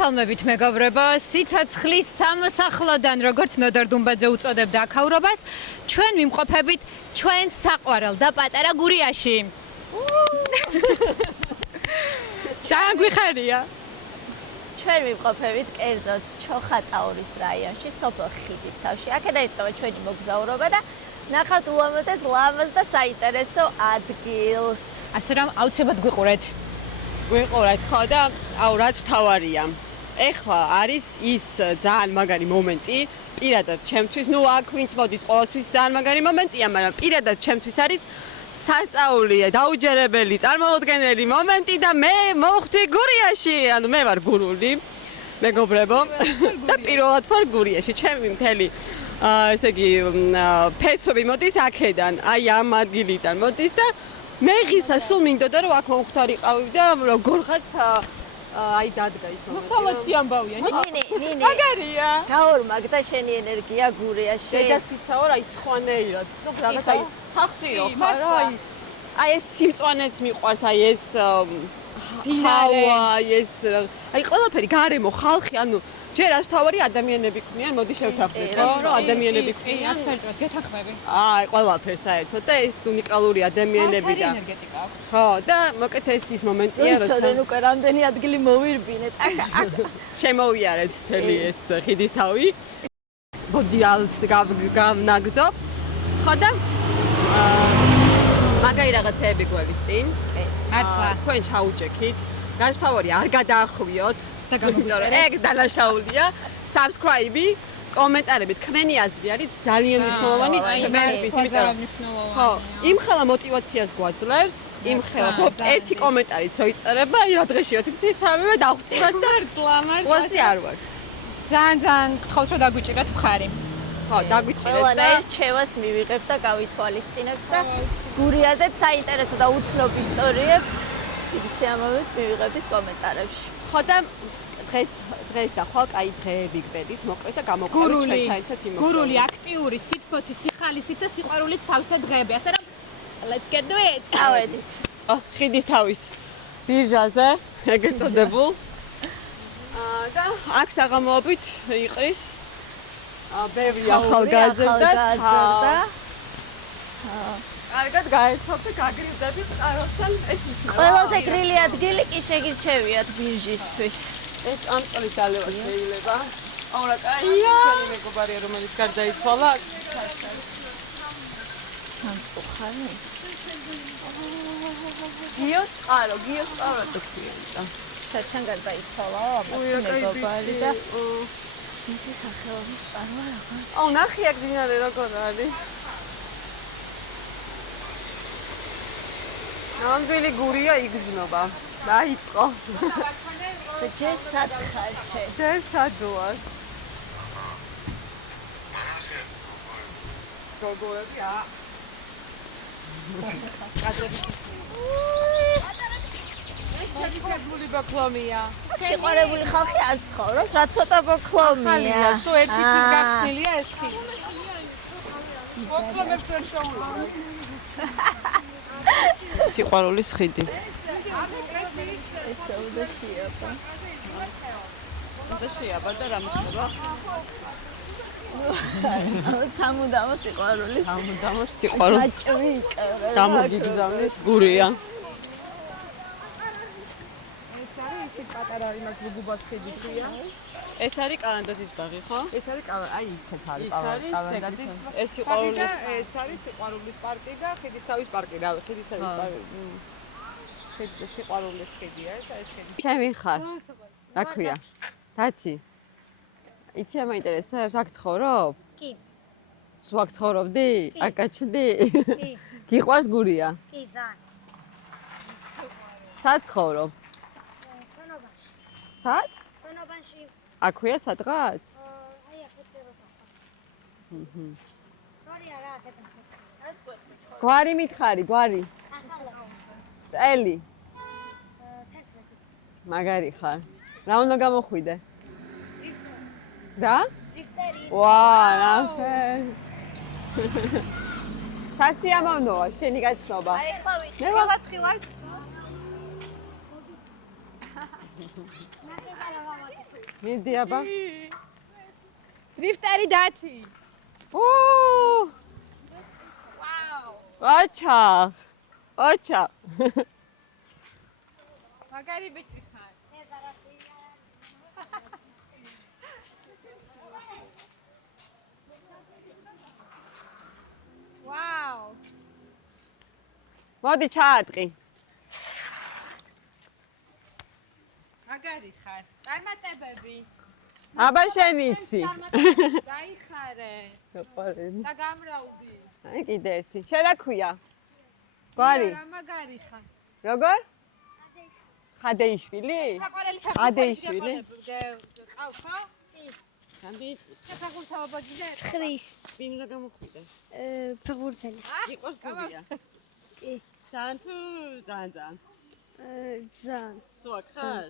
მოგესალმებით მეგობრებო, სიცოცხლის სამოსახლოდან როგორც ნოდარ დუმბაძე უწოდებდა აქაურობას, ჩვენ ვიმყოფებით ჩვენს საყვარელ და პატარა გურიაში. ძალიან გვიხარია. ჩვენ ვიმყოფებით კერძოდ ჩოხატაურის რაიონში, სოფელ ხიდისთავში. აქედან იწყება ჩვენი მოგზაურობა და ნახავთ ულამაზეს ლამაზ და საინტერესო ადგილს. ასე რომ აუცილებლად გვიყურეთ. ვიყურეთ ხო და აუ რაც თავარია. ეხლა არის ის ძალიან მაგარი მომენტი, პირადად ჩემთვის, ნუ აქ ვინც მოდის, ყოველთვის ძალიან მაგარი მომენტია, მაგრამ პირადად ჩემთვის არის სასწაული, დაუჯერებელი, წარმოუდგენელი მომენტი და მე მოვხვდი გურიაში, ანუ მე ვარ გურული, მეგობრებო და პირველად ვარ გურიაში, ჩემი მთელი ესე იგი ფესვები მოდის აქედან, აი ამ ადგილიდან მოდის და მე ღირსა სულ მინდოდა რომ აქ მომختارიყავი და როგორღაც აი დადგა ის მომენტი. მოსალოცი ამბავია. ნინი. მაგარია. გაორმაგ და შენი ენერგია გურიაში. შეგასპიცაო რა ის ხვანეირად. ზოგ რაღაც აი სახში რო ხარ რა აი ეს სილწვანეც მიყვარს აი ეს დინარე ეს აი ყველაფერი გარემო ხალხი ანუ ჯერ ასე თავარი ადამიანები ქმნიან მოდი შევთანხმდეთ ხო რომ ადამიანები ქმნიან აბსოლუტურად გეთანხმები. აი ყველაფერს საერთოდ და ეს უნიკალური ადამიანები და ენერგეტიკა აქვს. ხო და მოკეთ ეს ის მომენტია როცა ვიცოდენ უკვე რამდენი ადგილი მოვირბინეთ აქ შემოვიარეთ მთელი ეს ხიდისთავი ბოდიალს გავნაგრძობთ ხო და მაგარი რაღაცეები გვაქვს წინ. მართლა. თქვენ ჩაუჭექით. განსხვავებული არ გადაახვიოთ და გამოგვიწერეთ. ეგ დანაშაულია. Subscribe-ი, კომენტარები, თქვენი აზრი არის ძალიან მნიშვნელოვანი ჩვენთვის, იმიტომ რომ ხო, იმხელა мотиваციას გვაძლევს, იმხელა ერთი კომენტარიც ოიწერება, აი რა დღეში ვართ, ისავე დავხვდივართ და ყველასი არ ვარ. ძალიან გთხოვთ რომ დაგვიჭიროთ მხარი. ხო, დაგვიჭირეთ ყველან და რჩევას მივიღებთ და გავითვალისწინებთ და გურიაზეც საინტერესო და უცნობ ისტორიებს სიამოვნებით მივიღებთ კომენტარებში. ხო და დღეს და ხვალ კაი დღეები გბედის, მოკლედ და გამოყვებით ჩვენთან ერთად იმოხსნა. გურული, აქტიური, სითბოთი, სიხალისით და სიყვარულით სავსე დღეები. ასე რომ let's get do it. წავედით. ხიდისთავის ბირჟაზე, ეგრეთ წოდებულ. და აქ საღამოობით იყრის ბევრი ახალგაზრდა. კარგად გაერთობ და გაგრიბდები წყაროსთან, ეს ის რა. ყველაზე გრილი ადგილი კი შეგირჩევიათ ბირჟისთვის. ეს ამ წლის ალევა შეიძლება. აუ რა კაია. ჩვენი მეგობარია რომელიც გარდაიცვალა. სამწუხარი. გიოს წყარო თუ ქვია. შენ გარდაიცვალა მეგობარი და მისი სახელობის წყარო როგორც. აუ ნახე აქ დინარე როგორ არის. ნამდვილი გურია იგრძნობა. დაიწყო. ჯერ სათხარში. ჯერ სადوار. გოგოები ა. ჩადიკებული ბოკლომია. სიყვარებული ხალხი არ ცხოვრობს, რა ცოტა ბოკლომია. სულ ერთი თვის გახსნილია ეს კი. ბოკლომებს ვერ შოულობ. სიყვარულის ხიდი. უდაშიაბა და რა მოხდება? სამუდამო სიყვარული. სამუდამო სიყვარულს გაჭვიკა. გამოგიგზავნის გურია. ეს არის ისე პატარა იმას გუგუბას ხიდი ქვია. ეს არის კალანდაძის ბაღი, ხო? ეს არის აი იქეთ არის კალანდაძის ეს სიყვარულის ეს არის სიყვარულის პარკი და ხიდისთავის პარკი, რა ვიცი, ხიდისთავის პარკი. სიყვარულის ხიდია ეს ხიდი. ჩემი ხარ. რა ქვია? დაცი. იცი რა მაინტერესებს? აქ ცხოვრობ? კი. სულ აქ ცხოვრობდი? აქ გაჩნდი? კი. გიყვარს გურია? კი, ძალიან. სად ცხოვრობ? ქონობაში. სად? ქონობაში. აქვია სადღაც? აი ახეთ როცა. ჰმმ. სორია რა აკეთებ. ეს ყოთმე. გვარი მითხარი, გვარი. ახლა. წელი. 11. მაგარი ხარ. რა უნდა გამოხვიდე? რა? დრიფტერი. ვა, ნახე. სასიამოვნოა შენი გაცნობა. აი ხლა ვიხი. ნელა თხილად. ნახე რა გამოვაკეთე. მიდი აბა. დრიფტერი დათი. ო! ვაუ. აჩა. აჩა. მაგარი ბიჭი ხარ. ვაუ. მოდი ჩაარტყი. მაგარი ხარ. წარმატებები. აბა შენ იცი. გაიხარე გაყარები. და გამრავლდი. აი კიდე ერთი. შენ რა ქვია? გვარი. რა მაგარი ხარ. როგორ? ხადეიშვილი? საყვარელი ხადეიშვილი? ყავს ხო? გამი საფეხურთაობა გინდა? ცხრის ვინ უნდა გამოხვიდე? ფეხბურთელი. იყოს გურია. კი. ძალიან თუ ძალიან. ძალიან. სულ ხარ?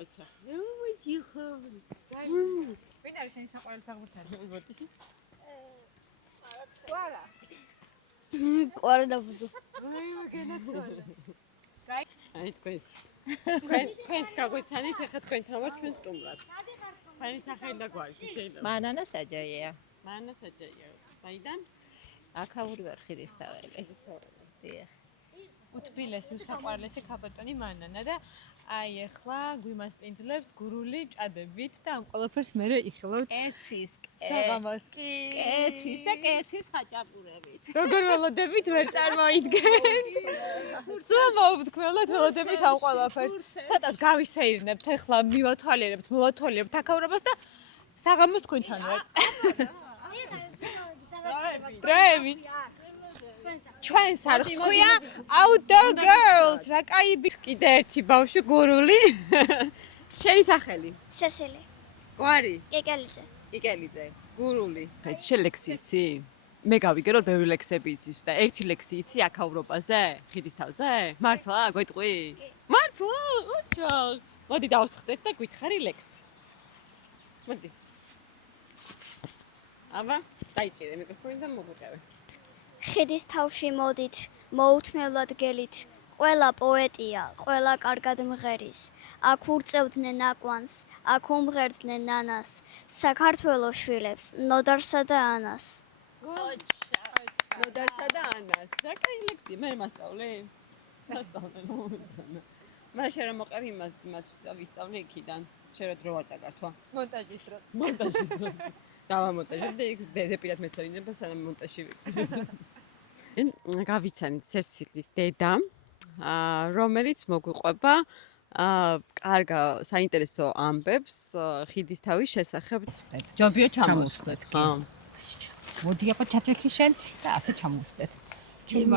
აჩა. მოიდი ხარ. ვინ არის შენი საყვარელი ფეხბურთელი? ბოტიში. ყვარა. კვარა დაბუდო. აი მაგენაცვალე. გაი. აი თქვენც. თქვენც გაგვიცანით, ახლა თქვენ თავად ჩვენ სტუმრად. თქვენი სახელი და გვარი შეიძლება. მანანა საჯაია. მანა საჯაია. საიდან? აქაური ვარ ხიდისთაველი. დიახ. უთბილესი უსაყვარლესი ქაბატონი მანანა და აი ახლა გვიმას პინძლებს გურული ჭადებით და ამ ყველაფერს მე იხილავთ. კეცის, საღამოს კი. კეცის და კეცის ხაჭაპურებით. როგორ ველოდებით ვერ წარმოიდგენთ. სულ მოვთქმელოთ ველოდებით ამ ყველაფერს. ცოტას გავისეირნებთ ახლა მოვათვალიერებთ აქაურობას და საღამოს თქვენთან ვარ. დროები. ჩვენს არ ხსქვია outdoor girls რა კაი კიდე ერთი ბავშვი გურული. შენი სახელი? სესილი. გვარი? კეკელიძე. კიკელიძე. გურული. შენ ლექსი იცი? მე გავიგე რომ ბევრი ლექსები იცის და ერთი ლექსი იცი აქაურობაზე? ხიდისთავზე? მართლა? გვეტყვი? მართლა? ოჩა. მოდი დავსხდეთ და გითხარი ლექსი. მოდი. აბა, დაიჭირე მიკროფონი და მოგვიყევე. ხიდის თავში მოდით, მოუთმევლად გელით. ყველა პოეტია, ყველა კარგად მღერის. აქ ურწევდნენ აკვანს, აქ უმღერდნენ ნანას. საქართველოს შვილებს, ნოდარსა და ანას. ნოდარსა და ანას. რა კაი ლექსი, მე მასწავლე? მასწავლე მომეცანა. მაგრამ შენ რომ მოყევი იმას ვისწავლე იქიდან. შენ რა დრო არ წაგართვა? მონტაჟის დროს. მონტაჟის დროს. დავამონტაჟებ და იქ დეპილად მეცადინება სანამ მონტაჟი ვიყავ. გავიცანით სესილის დედა, რომელიც მოგვიყვება კარგ საინტერესო ამბებს ხიდისთავის შესახებ. ჯობია ჩამოვსხდეთ, ხო? მოდი აბა ჩაჭექი შენც და ასე ჩამოვსდეთ. ჩვენ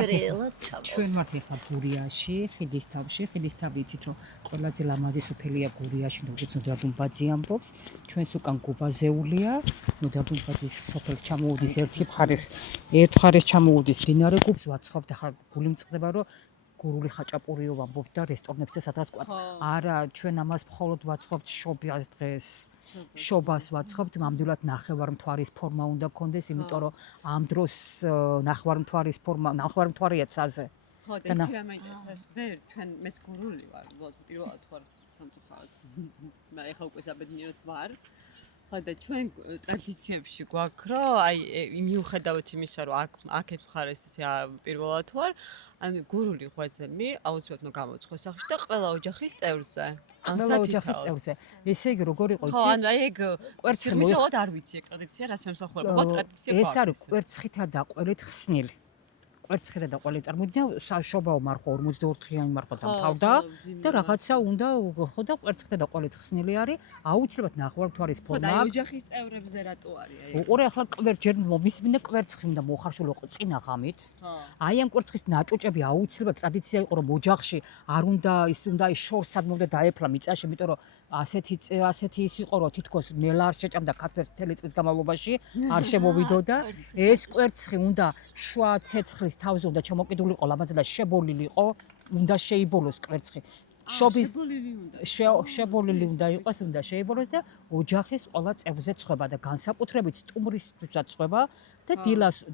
ვართ ახლა გურიაში, ხიდისთავში. ხიდისთავი იცით რომ ყველაზე ლამაზი სოფელია გურიაში, როგორც ნოდარდუმბაძე ამბობს. ჩვენს უკან გუბაზეულია. ნოდარდუმბაძის სოფელს ჩამოუდის ერთ მხარეს ჩამოუდის მდინარე გუბს ვაცხობთ ახლა გული მწყდება რომ გურული ხაჭაპურიო ვამბობთ და რესტორნებზე სადღაც ყვათ. არა, ჩვენ ამას მხოლოდ ვაცხობთ შობას დღეს. შობას ვაცხობთ, ნამდვილად ნახევარმთვარის ფორმა უნდა გქონდეს, იმიტომ რომ ამ დროს ნახევარმთვარეა ცაზე. ხო, და იცი რა მაინტერესებს? მეც გურული ვარ, პირველად ვარ სამწუხაროდ. მე ახლა უკვე საბედნიეროდ ვარ. ხო და ჩვენ ტრადიციებში გვაქვს, რომ აი მიუხედავად იმისა, რომ აქეთ მხარეს პირველად ვარ, ანუ გურული ღვაწლი აუცილებლად უნდა გამოცხოს სახში და ყველა ოჯახის წევრზე. ყველა ოჯახის წევრზე. ესე იგი როგორ იყო იცი? ხო, ანუ აი ეგ კვერცხით არ ვიცი ეგ ტრადიცია რას ემსახურება, ხო ტრადიცია გვაქვს. ეს არის კვერცხითა და ყველით ხსნილი. კვერცხითა და ყველით წარმოიდგინე შობაო მარხო 42 დღიანი მარხო დამთავრდა და რაღაცა უნდა ხო და კვერცხითა და ყველით ხსნილი არის, აუცილებლად ნახევარმთვარის ხო და ფორმა. ოჯახის წევრებზე რატო არის აი? უყურე ახლა ჯერ მომისმინე კვერცხი უნდა მოხარშულიყო წინა ღამით. აი ამ კვერცხის ნაჭუჭები აუცილებლად ტრადიცია იყო რომ ოჯახში არ უნდა შორს სადმოვდა დაეფლა მიწაში, იმიტომ რომ ასეთი ის იყო რომ თითქოს ნელა არ შეჭამდა ქართველ მთელი წლის განმავლობაში, არ შემოვიდოდა. ეს კვერცხი უნდა შუა ცეცხლის თავზე უნდა ჩამოკიდულიყო ლამაზად და შებოლილიყო, უნდა შეიბოლოს კვერცხი. შობის შებოლილი უნდა იყოს, უნდა შეიბოლოს და ოჯახის ყველა წევრზე ცხება და განსაკუთრებით სტუმრისთვისაც ცხება და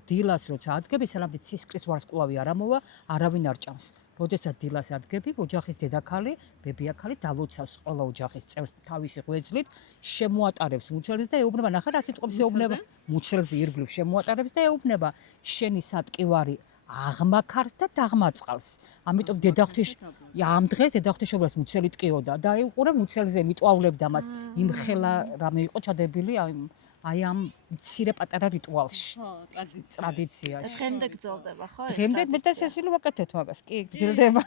დილას როცა ადგები სანამდე ცისკრის ვარსკვლავი არ ამოვა, არავინ არ ჭამს. როდესაც დილას ადგები, ოჯახის დედაქალი, ბებიაქალი დალოცავს ყველა ოჯახის წევრს თავისი ღვიძლით, შემოატარებს მუცელს და ეუბნება, ნახე რა სიტყვებს ეუბნება, მუცელზე ირგვლივ შემოატარებს და ეუბნება, შენი სატკივარი აღმაქარს და დაღმაწყალს. ამიტომ დედაღვთის ამ დღეს დედაღვთისმშობლას მუცელი ტკიოდა და უყურე მუცელზე მიტყავლებდა მას იმხელა რამე იყო ჩადებული აი ამ მცირე პატარა რიტუალში. ტრადიციაში. დღემდე გრძელდება, ხო? დღემდე მე და სესილი ვაკეთებ მაგას. კი, გრძელდება.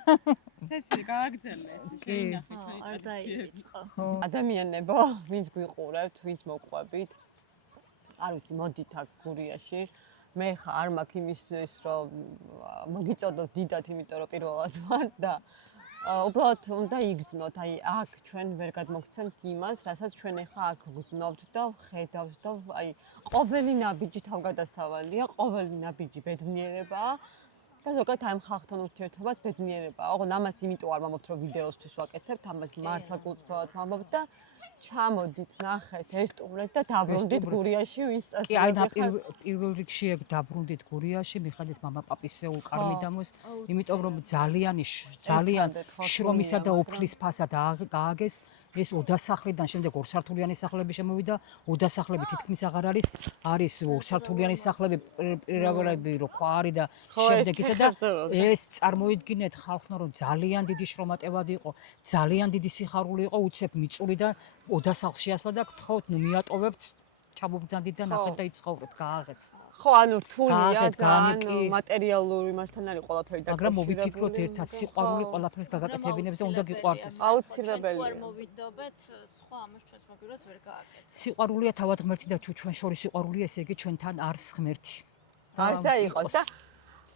სესილი გააგრძელე ეს შეინახე არ დაიწყო. ადამიანებო, ვინც გვიყურებთ, ვინც მოყვებით. არ ვიცი, მოდით აქ გურიაში. მე ხა არ მაქვს იმის რომ მოგიწოდოთ დიდად, იმიტომ რომ პირველად ვარ და უბრალოდ უნდა იგრძნოთ. აი აქ ჩვენ ვერ გადმოგცემთ იმას, რასაც ჩვენ ახლა აქ გრძნობთ და ხედავთ და აი ყოველი ნაბიჯი თავგადასავალია, ყოველი ნაბიჯი ბედნიერებაა. და ზოგადად აი ხალხთან ურთიერთობაც ბედნიერებაა. ოღონდ ამას იმიტომ არ ვამბობთ, რომ ვიდეოსთვის ვაკეთებთ, ამას მართლა გულწრფელად ვამბობთ და ჩამოდით, ნახეთ, ესტუმრეთ და დაბრუნდით გურიაში, ვინც კი, აი და პირველ რიგში ეგ დაბრუნდით გურიაში, მიხადეთ მამაპაპისეულ კარმიდამოს, იმიტომ რომ ძალიან შრომისა და უფლის ფასად გააგეს ეს ოდასახლიდან შემდეგ ორსართულიანი სახლები შემოვიდა, ოდასახლები თითქმის აღარ არის, არის ორსართულიანი სახლები, პირველები რო ხო არის და შემდეგ ისა და ეს წარმოიდგინეთ ხალხო რომ ძალიან დიდი შრომატევადი იყო, ძალიან დიდი სიხარული იყო, უცებ მიწური და ოდასახლში ასვლა და გთხოვთ, ნუ მიატოვებთ, ჩამობძანდით და ნახეთ და იცხოვრეთ, გააღეთ. ხო, ანუ რთულია ძალიან მატერიალური მასთან არის ყველაფერი და მაგრამ მოვიფიქროთ ერთად, სიყვარული ყველაფერს გაგაკეთებინებს და უნდა გიყვარდეს. აუცილებელია. მოვიდობეთ, სხვა ამას ჩვენს მაგივრად ვერ გააკეთებთ. სიყვარულია თავად ღმერთი და ჩვენ შორის სიყვარულია, ესე იგი ჩვენთან არის ღმერთი. არის და იყოს და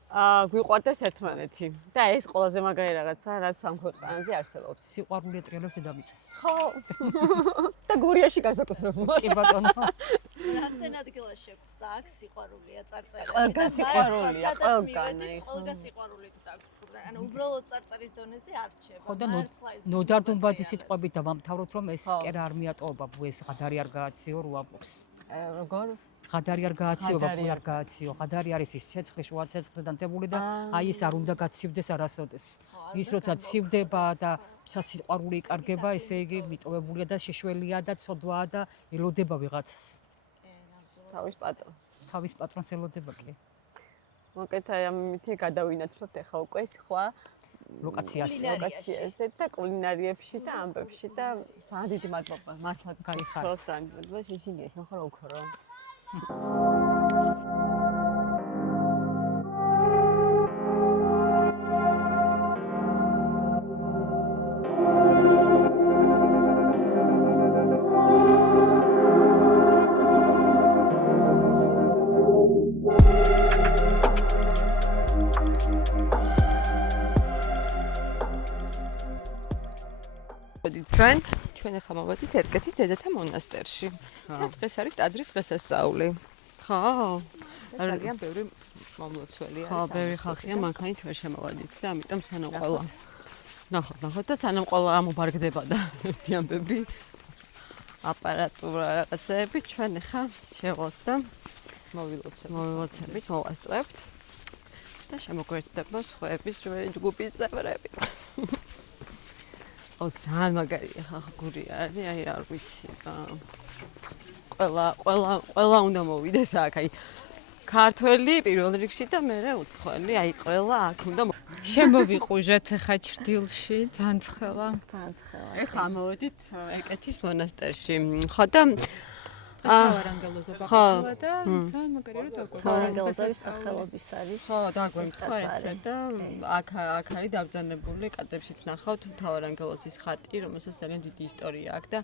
გვიყვარდეს ერთმანეთი. და ეს ყველაზე მაგარი რაღაცა, რაც ამ ქვეყანაზე არსებობს. სიყვარული ტრიალებს დედამიწას. ხო. და გურიაში განსაკუთრებულად. კი ბატონო. რამდენ ადგილას შეგხვდა აქ სიყვარულია წარწერა? ყველგან სიყვარულია, ყველგან. ყველგან სიყვარული დაგხვდა. ანუ უბრალოდ წარწერის დონეზე არ რჩება. ხო და ნოდარ დუმბაძის სიტყვებით დავამთავროთ, რომ ეს კერა არ მიატოვება, ეს ღადარი არ გააციო რო ამბობს. როგორ? ღადარი არ გააციო, ბაკუ არ გააციო. ღადარი არის ის ცეცხლი, შუა ცეცხლზე დამტებული და აი ეს არ უნდა გაცივდეს არასოდეს. ის როცა ცივდება და სიყვარული იკარგება, ესე იგი მიტოვებულია და შეშველია და ცოდვაა და ელოდება ვიღაცას. თავის პატრონს. თავის პატრონს ელოდება კი. მოკეთ აი ამითი გადავინაცვლოთ ახლა უკვე სხვა ლოკაციაზე და კულინარიებში და ამბებში და ძალიან დიდი მადლობა. მართლა გაიხარეთ. ხო, შეშინია, შენ ხარ ოქრო. ჩვენ ახლა მოვედით ერკეთის დედათა მონასტერში. დღეს არის ტაძრის დღესასწაული. ხო. ძალიან ბევრი მომლოცველი არის. ხო, ბევრი ხალხია, მანქანით ვერ შემოვედით და ამიტომ სანამ ყველა ნახოთ და სანამ ყველა ამობარგდება და ერთი ამბები აპარატურა რაღაცეები ჩვენ ახლა შევალთ და მოვილოცებით, მოვასწრებთ და შემოგვერდება სხვების ჯგუფის წევრები. ძალიან მაგარია ხალხი გური არის, აი არ ვიცი. ყველა უნდა მოვიდეს აქ, აი ქართველი პირველ რიგში და მერე უცხოელი, აი ყველა აქ უნდა შემოვიყუჟეთ ახლა ჭრდილში, ძანცხელა. ეხლა მოვედით ერკეთის მონასტერში. ხო და თავარანგელოზო ბაღია და თან მაგარია რომ დაგვერდო. თავარანგელოზის სახელობის არის. ხო, დაგვერდო ესე და აქ არის დაბრძანებული, კადრებშიც ნახავთ თავარანგელოზის ხატი, რომელსაც ძალიან დიდი ისტორია აქვს და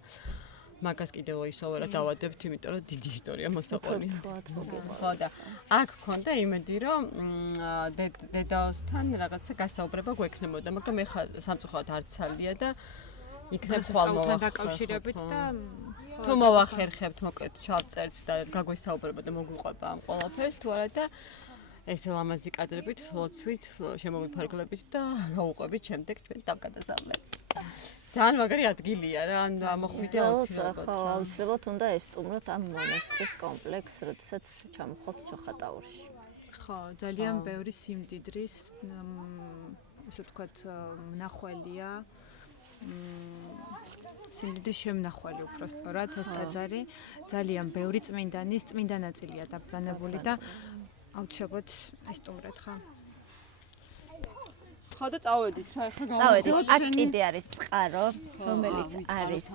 მაგას კიდევ ისოვერად დავადებთ, იმიტომ რომ დიდი ისტორია მოსაყვანია. ხო და აქ ქონდა იმედი, რომ დედაოსთან რაღაცა გასაუბრება გვექნებოდა, მაგრამ ეხლა სამწუხაროდ არ ცალია და იქნებ ხვალმოვახერხებთ დაკავშირებით და თუ მოვახერხებთ მოკლედ ჩავწერთ და გაგვესაუბრება და მოგვიყვება ამ ყველაფერს თუ არა და ესე ლამაზი კადრებით, ლოცვით, შემოვიფარგლებით და გავუყვებით შემდეგ ჩვენ თავგადასავლებს. ძალიან მაგარი ადგილია რა, ან ამოხვიდე აუცილებლად. ხო, აუცილებლად უნდა ესტუმროთ ამ მონასტრის კომპლექსს, როდესაც ჩამოხვალთ ჩოხატაურში. ხო, ძალიან ბევრი სიმდიდრის ესე ვთქვათ, მნახველია. სიმდიდრის შემნახველი უფრო სწორად ეს ტაძარი ძალიან ბევრი წმინდანის წმინდა ნაწილია დაბრძანებული და აუცილებლად აისტუმრეთ ხა. ხო და წავედით რა ეხლა წავედით. აქ კიდე არის წყარო, რომელიც არის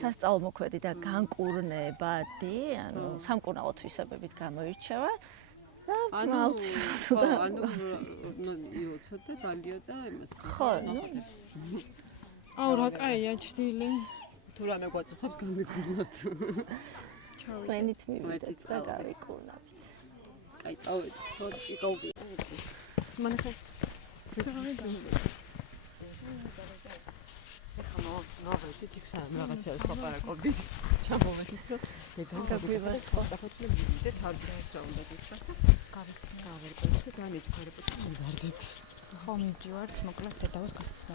სასწაულმოქმედი და განკურნებადი, ანუ სამკურნალო თვისებებით გამოირჩევა. და ანუ იოცო და ბალიო და იმას. ხო, აუ რა კაია ჭდილი. თუ რამე გვაწუხებს გამიგულოთ. სვენით მივიდეთ და გავიკურნავთ. კაი, წავედით. ხო, იკაუბრე. მანახე. ნოვეთი თიქსა რაღაცეებს ვაპარაკობდით. ჩამოვედით რომ ეგან გაგვივარს საფოთლე მივიდეთ არბიტს რა უნდა გიქცა. გავერკვეთ და ძალიან ეჭქარებოდ მივარდით. ხო მივდივართ, მოკლედ დედავს გასაცნო.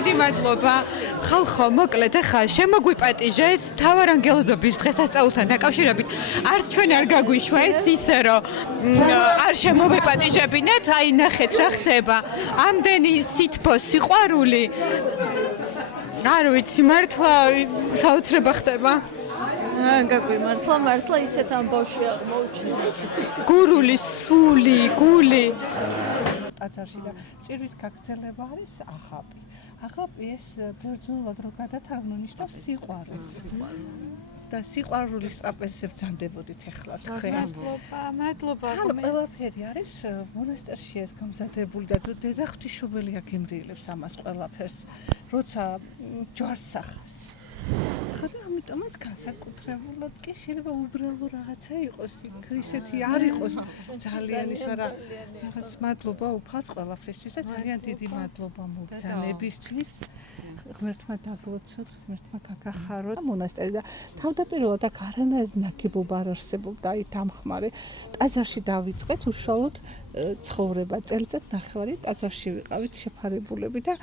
დიდი მადლობა. ხალხო, მოკლედ ახლა შემოგვიპატიჟეს თავარანგელოზობის დღესასწაულთან დაკავშირებით. არც ჩვენ არ გაგვიშვა ეს ისე რომ არ შემოვიპატიჟებინეთ, აი ნახეთ რა ხდება. ამდენი სითბო სიყვარული. არ ვიცი, მართლა საოცრება ხდება. გაგვიმართლა, მართლა ისეთ ამბავში აღმოჩნდით. გურული, სული, გული. ტაძარში და წირვის გაგრძელება არის აღაპი. აღაპი ეს ბერძნულად რო გადათავნო ნიშნავს სიყვარულს. და სიყვარულის ტრაპეზზე ბრძანდებოდით ახლა თქვენ. მადლობა. ანუ ყველაფერი არის მონასტერში ეს გამზადებული და დედა ღვთისმშობელი აგემრიელებს ამას ყველაფერს, როცა ჯვარს სახავს. ხა და ამიტომაც განსაკუთრებულად კი შეიძლება უბრალო რაღაცა იყოს, ისეთი არ იყოს ძალიან ის, მაგრამ რაღაც მადლობა უფალს ყველაფრისთვის და ძალიან დიდი მადლობა მოგზანებისთვის. ღმერთმა დაგლოცოთ, ღმერთმა გაგახაროთ მონასტერი და თავდაპირველად აქ არანაირ ნაგებობა არ არსებობდა, აი დამხმარე. ტაძარში დავიწყეთ უშუალოდ ცხოვრება, წელიწად ნახევარი ტაძარში ვიყავით შეფარებულები და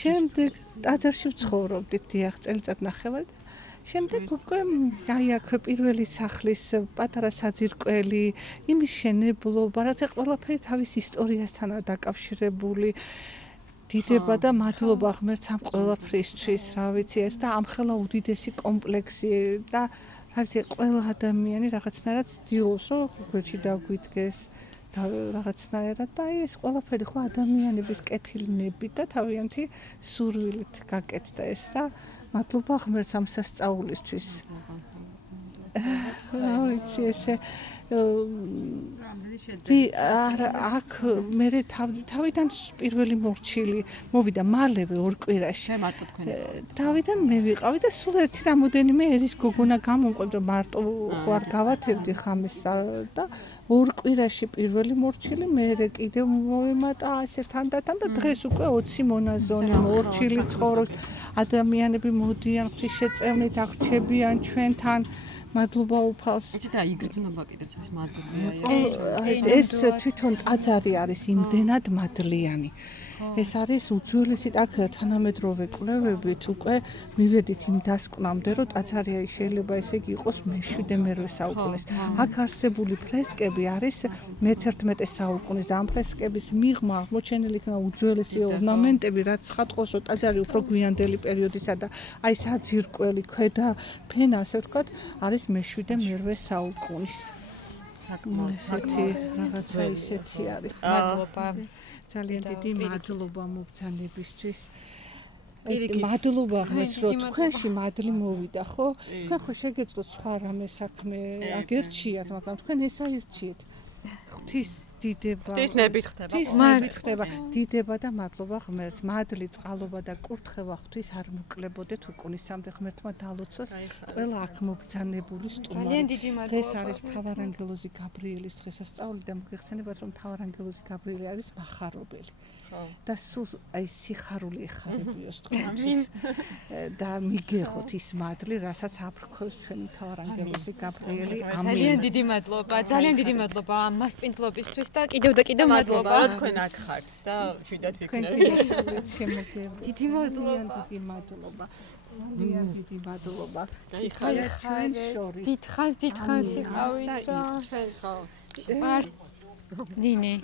შემდეგ ტაძარში ვცხოვრობდით, დიახ, წელიწად ნახევარი. შემდეგ უკვე აი აქ პირველი სახლის პატარა საძირკველი, იმის შენებლობა, რაც ყველაფერი თავის ისტორიასთანაა დაკავშირებული. დიდება და მადლობა ღმერთს ამ ყველაფრისთვის, რა ვიცი, ეს და ამხელა უდიდესი კომპლექსი და რა ვიცი, ყველა ადამიანი რაღაცნაირად ცდილობს, რომ გვერდში დაგვიდგეს და რაღაცნაირად და აი ეს ყველაფერი ხო ადამიანების კეთილნებით და თავიანთი სურვილით გაკეთდა ეს და მადლობა ღმერთს ამ სასწაულისთვის. რა ვიცი ესე აქ მე თავიდან პირველი მორჩილი მოვიდა მალევე ორ კვირაში. მარტო თქვენ. თავიდან მე ვიყავი და სულ ერთი რამოდენიმე ერის გოგონა გამომყვებდა მარტო ხო არ გავათებდი ხამეს და ორ კვირაში პირველი მორჩილი მე კიდევ მოვემატა ასე თანდათან და დღეს უკვე 20 მონაზონი მორჩილი ცხოვრობს. ადამიანები მოდიან ღვთისშეწევნით აღრჩებიან ჩვენთან მადლობა უფალს. იცით რა იგრძნობა კიდეც ეს მადლია. ეს თვითონ ტაძარი არის იმდენად მადლიანი. ეს არის უძველესი აქ თანამედროვე კვლევებით უკვე მივედით იმ დასკვნამდე, რომ ტაძარი შეიძლება ესე იგი იყოს მე-7 საუკუნის. აქ არსებული ფრესკები არის მე-11 საუკუნის და ამ ფრესკების მიღმა აღმოჩენილი იქნა უძველესი ორნამენტები, რაც ცხადყავს, რომ ტაძარი უფრო გვიანდელი პერიოდისა და აი საძირკველი ქვედა ფენა, ასე ვთქვათ, არის მე-7 საუკუნის. ესეთი რაღაცა ისეთი არის. მადლობა. ძალიან დიდი მადლობა მოგზაურობისთვის. მადლობა ღმერთს რომ თქვენში მადლი მოვიდა, ხო? თქვენ ხო შეგეძლოთ სხვა რამე საქმე აგერჩიათ, მაგრამ თქვენ ეს აირჩიეთ. ღვთის დიდება. ღვთის ნებით ხდება. ღვთის ნებით ხდება. დიდება და მადლობა ღმერთს. მადლი, წყალობა და კურთხევა ღვთის არ მოკლებოდეთ უკუნისამდე ღმერთმა დალოცოს ყველა აქ მოგზანებული სტუმარი. ძალიან დიდი მადლობა. ეს არის მთავარანგელოზი გაბრიელის დღესასწაული და მოგეხსენებათ რომ მთავარანგელოზი გაბრიელი არის מחარობელი. და სულ აი სიხარული ეხარებიოს თქვენთვის და მიგეხოთ ის მადლი, რასაც აფრქვევს ჩვენი მთავარანგელოზი გაბრიელი. ამინ. ძალიან დიდი მადლობა, ძალიან დიდი მადლობა ამ მასპინძლობისთვის და კიდევ და კიდევ მადლობა. რომ თქვენ აქ ხართ და შვიდად ვიქნებით. დიდი მადლობა. დიდი მადლობა. ძალიან დიდი მადლობა. გაიხარეთ ჩვენ შორის. დიდხანს იყავით რა. ნინი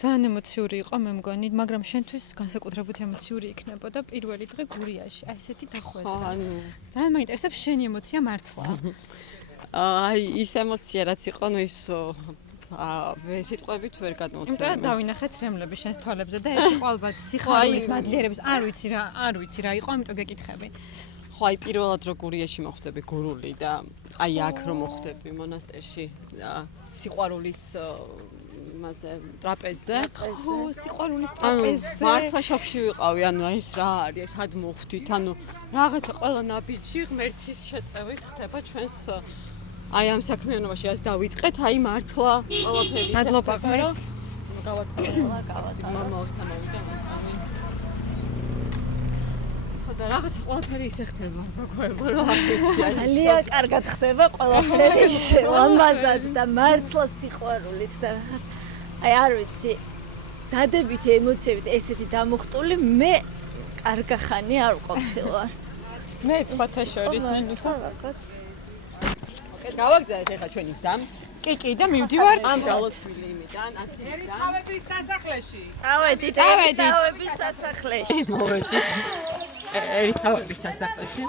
ძალიან ემოციური იყო მე მგონი, მაგრამ შენთვის განსაკუთრებით ემოციური იქნებოდა პირველი დღე გურიაში. აი ესეთი დახვეწა. ძალიან მაინტერესებს შენი ემოცია მართლა. აი ის ემოცია რაც იყო, ნუ ის სიტყვებით ვერ გადმოცემ. იმიტომ რომ დავინახეთ რემლები შენს თვალებზე და ეს იყო ალბათ სიხარულის მადლიერების, არ ვიცი რა იყო, ამიტომ გეკითხები. ხო, აი პირველად რო გურიაში მოხვდები გურული და აი აქ რო მოხვდები მონასტერში სიყვარულის იმაზე ტრაპეზზე. ხო, სიყვარულის ტრაპეზზე. მართლა შოქში ვიყავი, ანუ აი ეს რა არის, სად მოხვდით, ანუ რაღაცა ყველა ნაბიჯი ღმერთის შეწევით ხდება ჩვენს აი ამ საქმიანობაში ას დავიწყეთ, აი მართლა ყველაფერი. მადლობა ღმერთს. გავატარო. მამაოსთან მოვიდა. და რაღაცა ყველაფერი ისე ხდება, მოგყვება რა აქცია. ძალიან კარგად ხდება ყველაფერი ისე ლამაზად და მართლა სიყვარულით და აი არ ვიცი დადებითი ემოციებით ესეთი დამუხტული მე კარგახანი არ ყოფილა. მეც ხოთა შორის ნინუცა. ოკეი, გავაგზავნეთ ახლა ჩვენი გზა. კი და მივდივართ. ამ დალოცვილი იმიდან, აქედან. ერისთავების სასახლეში. წავედით ერისთავების სასახლეში. მოვედით. ერისთავების სასახლეში.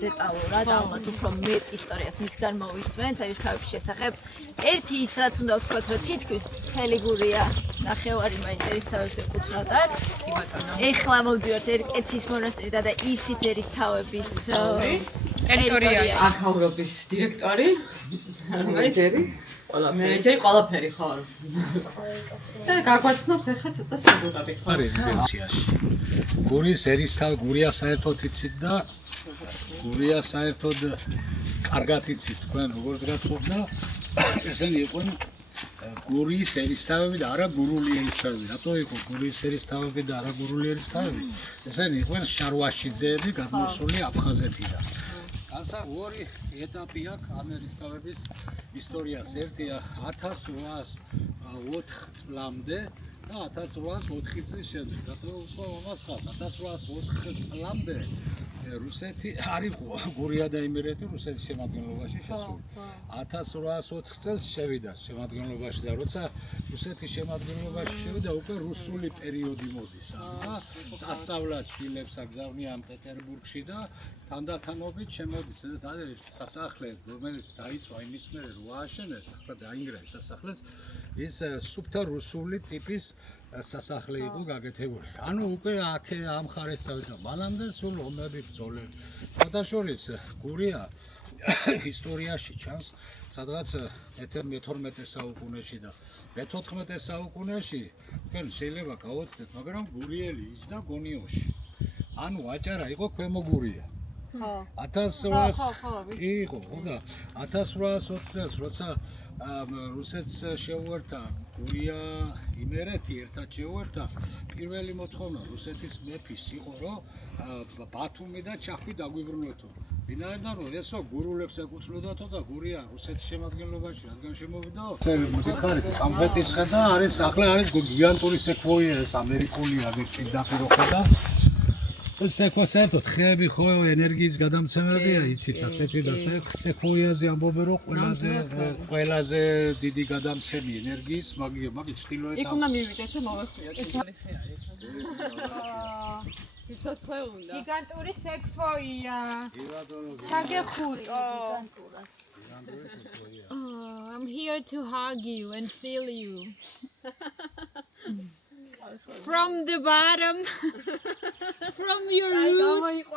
დეტალურად ალბათ უფრო მეტ ისტორიას მისგან მოვისმენთ ერისთავების შესახებ. ერთი ის რაც უნდა ვთქვათ, რომ თითქმის მთელი გურია ნახევარი მაინც ერისთავებს ეკუთვნოდათ. ეხლა მოვდივართ ერკეთის მონასტრიდან და ისიც ერისთავების ტერიტორია. აქაურობის დირექტორი, მენეჯერი, მენეჯერი ყველაფერი ხო. და გაგვაცნობს ახლა ცოტა სპეციფიკები ხო. რეზიდენციაში. გურიის ერისთავი გურია საერთოდ იცით და გურია საერთოდ კარგად იცით თქვენ როგორც გაცხოვთ და ესენი იყვნენ გურიის ერისთავები და არა გურული ერისთავები. რატო იყო გურიის ერისთავები და არა გურული ერისთავები? ესენი იყვნენ შარვაშიძეები გადმოსული აფხაზეთიდან. ორი ეტაპი აქვს ამ ერისთავების ისტორიას. ერთია 1804 წლამდე და 1804 წლის შემდეგ. რატო უსვამ ამას ხარ? 1804 წლამდე რუსეთი არ იყო გურია და იმერეთი რუსეთის შემადგენლობაში შესული. 1804 წელს შევიდა შემადგენლობაში და როცა რუსეთის შემადგენლობაში შევიდა უკვე რუსული პერიოდი მოდის. და სასწავლად შვილებს აგზავნიან პეტერბურგში და თანდათანობით შემოდის და სასახლე რომელიც დაიწვა იმის მერე რო ააშენეს, ახლა დაინგრა ეს სასახლეს, ის სუფთა რუსული ტიპის სასახლე იყო გაკეთებული. ანუ უკვე აქ ამ ხარეს წავიდა. მანამდე სულ ომები ბრძოლები. შორტაშორის გურია ისტორიაში ჩანს სადღაც მე-12 საუკუნეში და მე-14 საუკუნეში თქვენ შეიძლება გავაცდეთ, მაგრამ გურიელი იჯდა გონიოში. ანუ აჭარა იყო ქვემო გურია. 1800 იყო, ხო და 1820-ს როცა რუსეთს შეუერთა გურია იმერეთი ერთად შეუერთა, პირველი მოთხოვნა რუსეთის მეფის იყო, რომ ბათუმი და ჩახვი დაგვიბრუნოთო. ვინაიდან რომ ესო გურულებს ეკუთვნოდათო და გურია რუსეთის შემადგენლობაში რადგან შემოვიდაო. მიხარით, კამფეტის ხედა არის, ახლა არის გიგანტური სეკვოია, ეს ამერიკული აგერჩი დაპირო ხედა. სეკვოია საერთოდ ხეები ხო ენერგიის გადამცემებია, იცით, ასეთი და სეკვოიაზე ამბობენ რომ ყველაზე დიდი გადამცემი ენერგიის მაგის ჩtildeოეთ. იქ უნდა მივიდეთ და მოვასწრიოთ. გიგანტური სეკვოია. ჩაგეხუტო. I'm here to hug you and feel you. From the bottom, from your roots.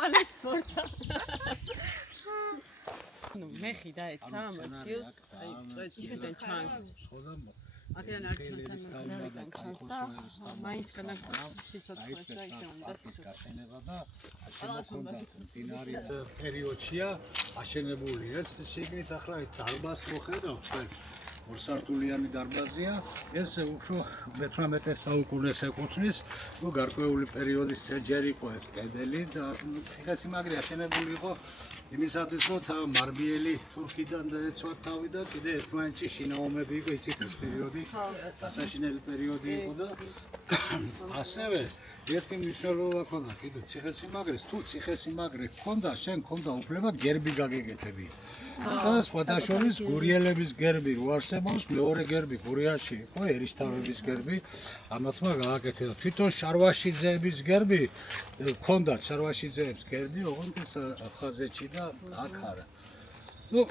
მე ხიდა ეცა მათილს, აი წვეც იქიდან ჩანს. აქედან არ ჩანს და მაინც განაგზავნა დინარის პერიოდშია აშენებული ეს შეგნით ახლა დარბაზს მოხედავთ თქვენ ორსართულიანი დარბაზია ეს უფრო მე-18 საუკუნეს ეკუთვნის ნუ გარკვეული პერიოდის ჯერ იყო ეს კედელი და ციხესიმაგრე აშენებული იყო იმისათვის რომ მარბიელი თურქიდან დაეცვა თავი და კიდე ერთმანეთში შინაომები იყო იცით ეს პერიოდი დასაშინელი პერიოდი იყო და ასევე ერთი მნიშვნელობა ჰქონდა კიდე ციხესიმაგრეს თუ ციხესიმაგრე ჰქონდა შენ ჰქონდა უფლება გერბი გაგეკეთებია და სხვათა შორის გურიელების გერბი რო არსებობს მეორე გერბი გურიაში იყო ერისთავების გერბი ამათმა გააკეთეს თვითონ შარვაშიძეების გერბი ჰქონდა შარვაშიძეების გერბი ოღონდ ეს აფხაზეთში და აქ არა ნუ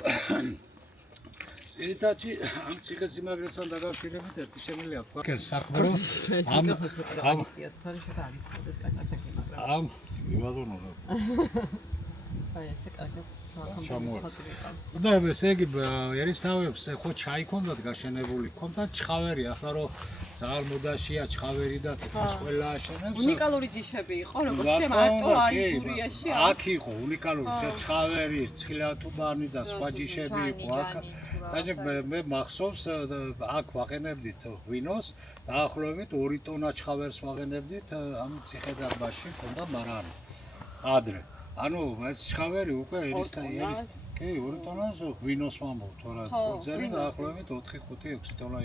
ერთაჩი ამ ციხესიმაგრესთან დაკავშირებით ერთი შემიძლია თქვა საქმრო ამ მივადონო აი ესე კარგი და ესე იგი ერისთავებს ხო ჩაი ქონდათ გაშენებული ქონდათ ჩხავერი ახლა რომ ძალიან მოდაშია ჩხავერი და თითქოს ყველა აშენებს უნიკალური ჯიშები იყო როგორც მარტო აი გურიაში აქ იყო უნიკალური ჩხავერი ცხილათუბანი და სხვა ჯიშები იყო აქ დაჟე მე მახსოვს აქ ვაყენებდით ღვინოს დაახლოებით 2 ტონა ჩხავერს ვაყენებდით ამ ციხე-დარბაზში ქონდა მარანი ადრე ანუ ეს ჩხავერი უკვე ერის კი 2 ტონას ღვინოს ვამბობ თორა ძელი დაახლოებით 4-5-6 ტონა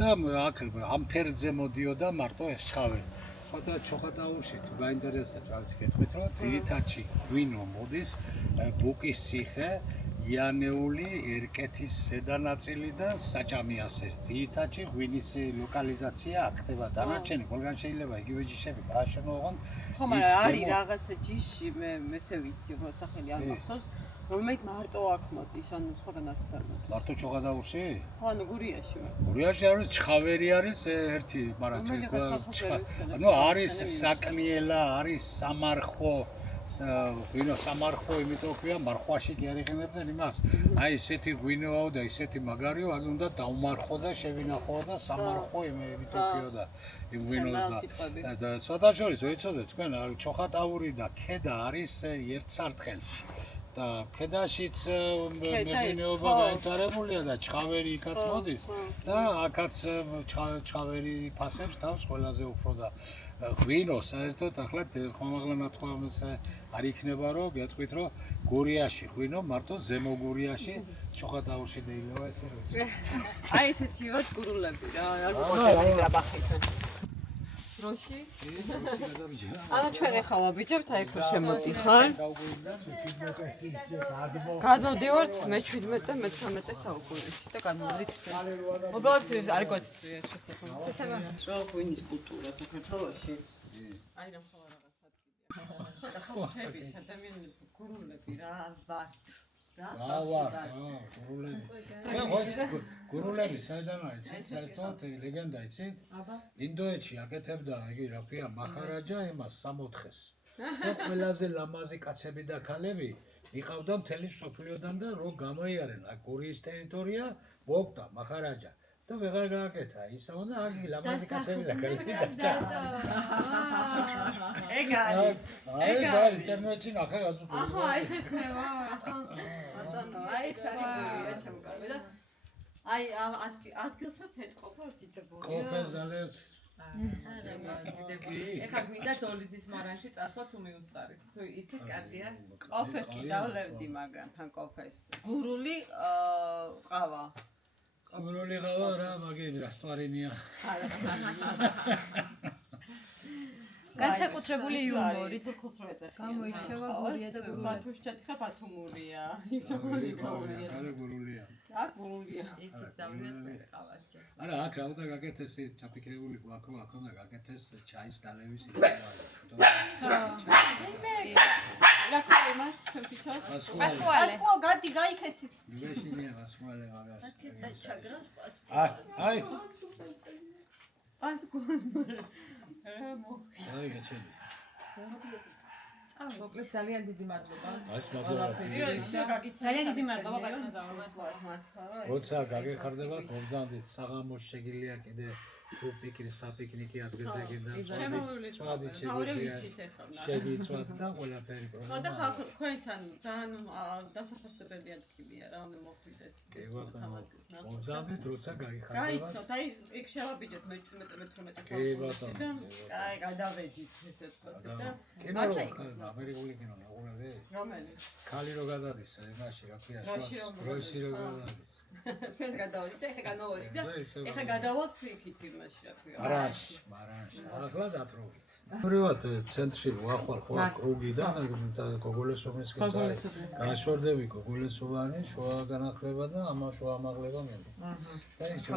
და აქ ამ ფერზე მოდიოდა მარტო ეს ჩხავერი ხოთა ჩოხატაურში თუ გაინტერესებს რაც გეტყვით რომ ძირითადში ღვინო მოდის ბუკის ციხე იანეული ერკეთის ზედანაწილი და საჭამიასერი ძირითადში ღვინის ლოკალიზაცია აქ ხდება დანარჩენი ყველგან შეიძლება იგივე ჯიშები გააშენო ოღონდ ხო მაგრამ არის რაღაცა ჯიში მე ესე ვიცი უფრო სახელი არ მახსოვს რომელიც მარტო აქ მოდის ანუ სხვაგან არც არ მოდის მარტო ჩოხატაურში ხო ანუ გურიაში გურიაში არის ჩხავერი არის ერთი მაგრამ ანუ არის საკნიელა არის სამარხო ღვინო სამარხო იმიტომ ქვია მარხვაში კი არ იყენებდნენ იმას აი ესეთი ღვინოა და ესეთი მაგარიო აქ უნდა დავმარხო და შევინახო და სამარხო იმიტომ ქვია იმ ღვინოს და სხვათა შორის ვიცოდეთ თქვენ ჩოხატაური და ქედა არის ერთ სარტყელში და ქედაშიც მედინეობა გაითარებულია და ჩხავერი იქაც მოდის და აქაც ჩხავერი ფასებს თავს ყველაზე უფრო და ღვინო საერთოდ ახლა ხომაღლა ნათქვამს არ იქნება რომ გეტყვით რომ გურიაში ღვინო მარტო ზემო გურიაში ჩოხატაურში დაილევა ესე აი ესეთი ვარ გურულები რა არ მოყვარდება რა ბახითან დროში ანუ ჩვენ ახლა ვაბიჯებთ აი ხო შემოდიხარ გადმოდივართ მე-17 და მე-18 საუკუნეში და გადმოვიდით უბრალოდ არ გვაქვს ეს შესაძლებელი რა ღვინის კულტურა საქართველოში აი რა მხოლოდ რაღაცა ხო ხებით ადამიანები გურულები რა ვართ გურულები საიდან არის საერთოდ ლეგენდა იცით ინდოეთში აკეთებდა იგი რა ქვია მაჰარაჯა ემას 64-ს და ყველაზე ლამაზი კაცები და ქალები იყავდა მთელი სოფლიოდან და რო გამოიარენ აქ გურიის ტერიტორია, მოკდა მახარაჯა და ვეღარ გააკეთა ისავა და აქ ლამაზი კაცები დაგალიდა. ეგ არის. აი ეს ინტერნეტში ნახე გასულ. აჰა, ესეც მე ვარ. ბატონო, აი ეს არის გურია ჩემკარგე და აი ამ ადგილსაც ეთყობა დიდებული. კოფეზალებს ეხლა გვინდა ძოლიძის მარანში წასვლა თუ მიუსწარით. თუ იცით კარგია. კოფეს კი დავლევდი მაგრამ თან კოფეს. გურული ყავა. გურული ყავა რა მაგები რა სტვარენია. განსაკუთრებული იუმორით გამოირჩევა გურია და ბათუმში ჩათხრა ბათუმურია. გურულია. გურულია. აქ გურულია. იქით დავიწყე ყავაში. არა, აქ რა უნდა გაკეთეს ეს ჩაფიქრებული აქ რო აქ უნდა გაკეთეს ჩაის დალევის სიტუაცია. რა ქვია იმას ჩემთვისაც? პასკუალე გადი გაიქეცი. მაშინია პასკუალე მაგას. და ჩაგრას აი. პასკუალე. აი გაჩენდი. მოკლედ ძალიან დიდი მადლობა. აი მადლობა. ძალიან დიდი მადლობა ბატონო ზაურმა. როცა გაგეხარდებათ მომზადეთ საღამოს შეგიძლია კიდე თუ საპიკნიკი ადგილზე გინდა. შემოვლით. შეგიცვათ და ყველაფერი პრობლემა. ხო და ხალხო თქვენთან ძალიან დასაფასებელი ადგილია რა უნდა მოხვიდეთ. მომზადეთ როცა გაგეხარდებათ. გაიცოთ, აი იქ შევაბიჯეთ მე 18 კი ბატონო. აი გადავედით ესე ვთქვათ და კინო ამერიკული კინო ნახურები? რომელი? ქალი რო გადადის იმაში რა ქვია როისი რო გადადის. თქვენს გადავედით, ეხა განმოვედით და ეხა გადავალთ იქით იმაში რა ქვია. მარანში. ახლა დათრობით. ორივად ცენტრში ვახვალ ხო კრუგი და გოგოლესოვნის გაშორდები გოგოლესოვანი შუა განახლება და ამა შუა ამაღლება მინდა. და ის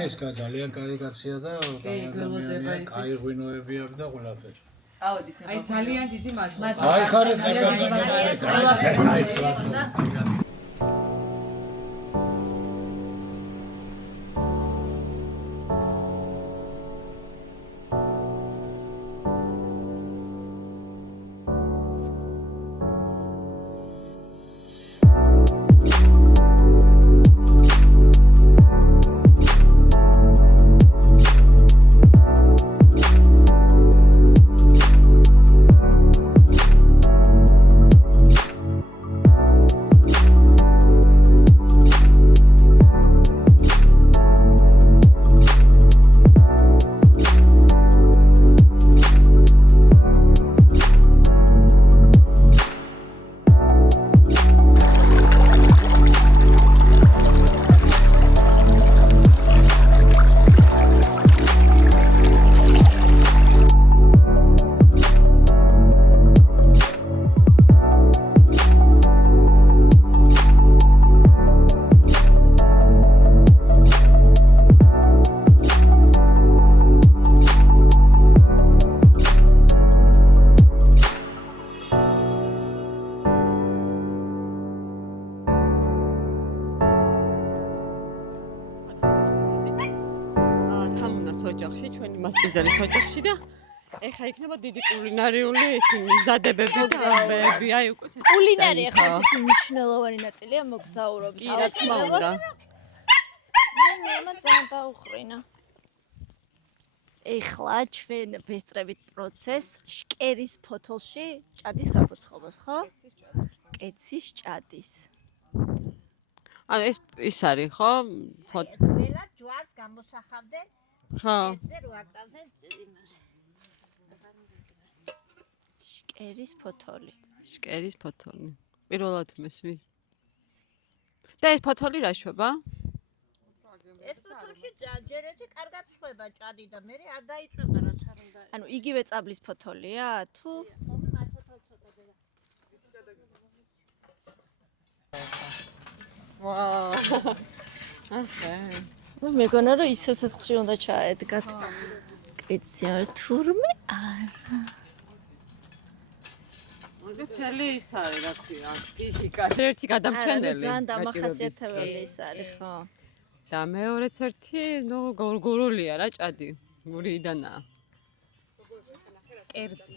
ეს ძალიან კაი კაცია და კაი ადამიანია, კაი ღვინოები აქვს და ყველაფერი. წავედით ეხა. აი ძალიან დიდი მადლობა. აი ხარეთ ოჯახში, ჩვენი მასპინძლის ოჯახში და ეხა იქნება დიდი კულინარიული ისინი მზადებები და ამბები, აი უკვე კულინარია ხალხის მნიშვნელოვანი ნაწილია მოგზაურობის. კი, რა თქმა უნდა. მე ძალიან დაუხრინა. ეხლა ჩვენ ვესწრებით პროცესს შკერის ფოთოლში ჭადის გაკოცხობას, ხო? კეცის ჭადის. ანუ ეს არის, ხო? ძველად ჯვარს გამოსახავდნენ. ხო. ეცე რო აკავდნენ იმას. შკერის ფოთოლი. შკერის ფოთოლი. პირველად მესმის. და ეს ფოთოლი რა შვება? ეს ფოთოლში ჯერეთი კარგად შვება ჭადი და მე არ დაიწვება რაც არ უნდა. ანუ იგივე წაბლის ფოთოლია თუ ხომ მაგ ფოთოლს ცოტა და ვაუ. აჰა. მეგონა რომ ისევ ცეცხლში უნდა ჩაედგათ. კეცი არ თურმე არა. მაგ თელი ის არის, რა ქვია, ფიზიკა. ერთი გადამჩენელი. ძალიან დამახასიათებელი ის არის, ხო? და მეორეც ერთი, ნუ გურულია რა ჭადი. გურიდანაა. კერძი.